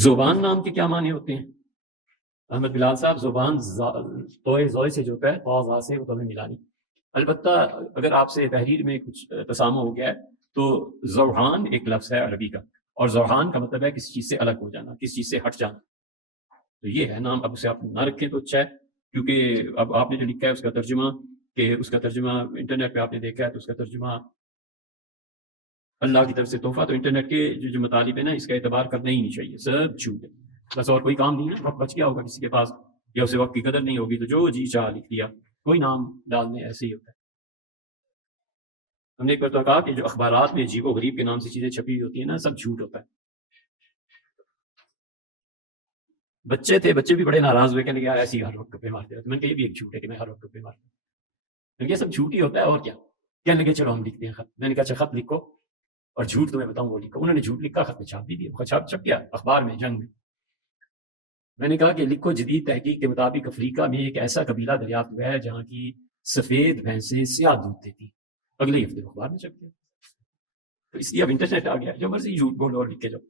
زبان نام کے کیا معنی ہوتے ہیں احمد بلال صاحب؟ زبان توئے زوئے سے جو ہے توازا سے وہ تمہیں ملانی. البتہ اگر آپ سے تحریر میں کچھ تسامح ہو گیا ہے تو زوحان ایک لفظ ہے عربی کا، اور زوحان کا مطلب ہے کسی چیز سے الگ ہو جانا، کسی چیز سے ہٹ جانا. تو یہ ہے نام. اب اسے آپ نہ رکھیں تو اچھا ہے، کیونکہ اب آپ نے جو لکھا ہے اس کا ترجمہ، کہ اس کا ترجمہ انٹرنیٹ پہ آپ نے دیکھا ہے تو اس کا ترجمہ اللہ کی طرف سے تحفہ، تو انٹرنیٹ کے جو مطالب ہے نا اس کا اعتبار کرنا ہی نہیں چاہیے، سب جھوٹ ہے. بس اور کوئی کام نہیں ہے، وقت بچ گیا ہوگا کسی کے پاس، یا اسے وقت کی قدر نہیں ہوگی تو جو جی چاہ لکھ دیا، کوئی نام ڈالنے ایسے ہی ہوتا ہے. ہم نے ایک بار تو کہا کہ جو اخبارات میں عجیب و غریب کے نام سے چیزیں چھپی ہوئی ہوتی ہیں نا، سب جھوٹ ہوتا ہے. بچے تھے، بچے بھی بڑے ناراض ہوئے، کہنے لگے ایسے ہی ہر وقت ٹپے مارتے رہتے. میں نے کہا یہ بھی ایک جھوٹ ہے کہ میں ہر وقت ٹپے مارتا ہوں. میں نے کہا یہ سب جھوٹ ہی ہوتا ہے اور کیا. کہنے لگے چلو ہم لکھتے ہیں خط. میں نے کہا اچھا خط لکھو اور جھوٹ تمہیں بتاؤں وہ لکھو. انہوں نے جھوٹ لکھا، خط میں چھاپ بھی دیا، چھپ گیا اخبار میں، جنگ میں. میں نے کہا کہ لکھو جدید تحقیق کے مطابق افریقہ میں ایک ایسا قبیلہ دریافت ہوا ہے جہاں کی سفید بھینسیں سیاہ دودھ دیتی. اگلے ہفتے اخبار میں چھپ گیا. تو اس لیے اب انٹرنیٹ آ گیا، جو مرضی جھوٹ بولو اور لکھ کے جاؤ.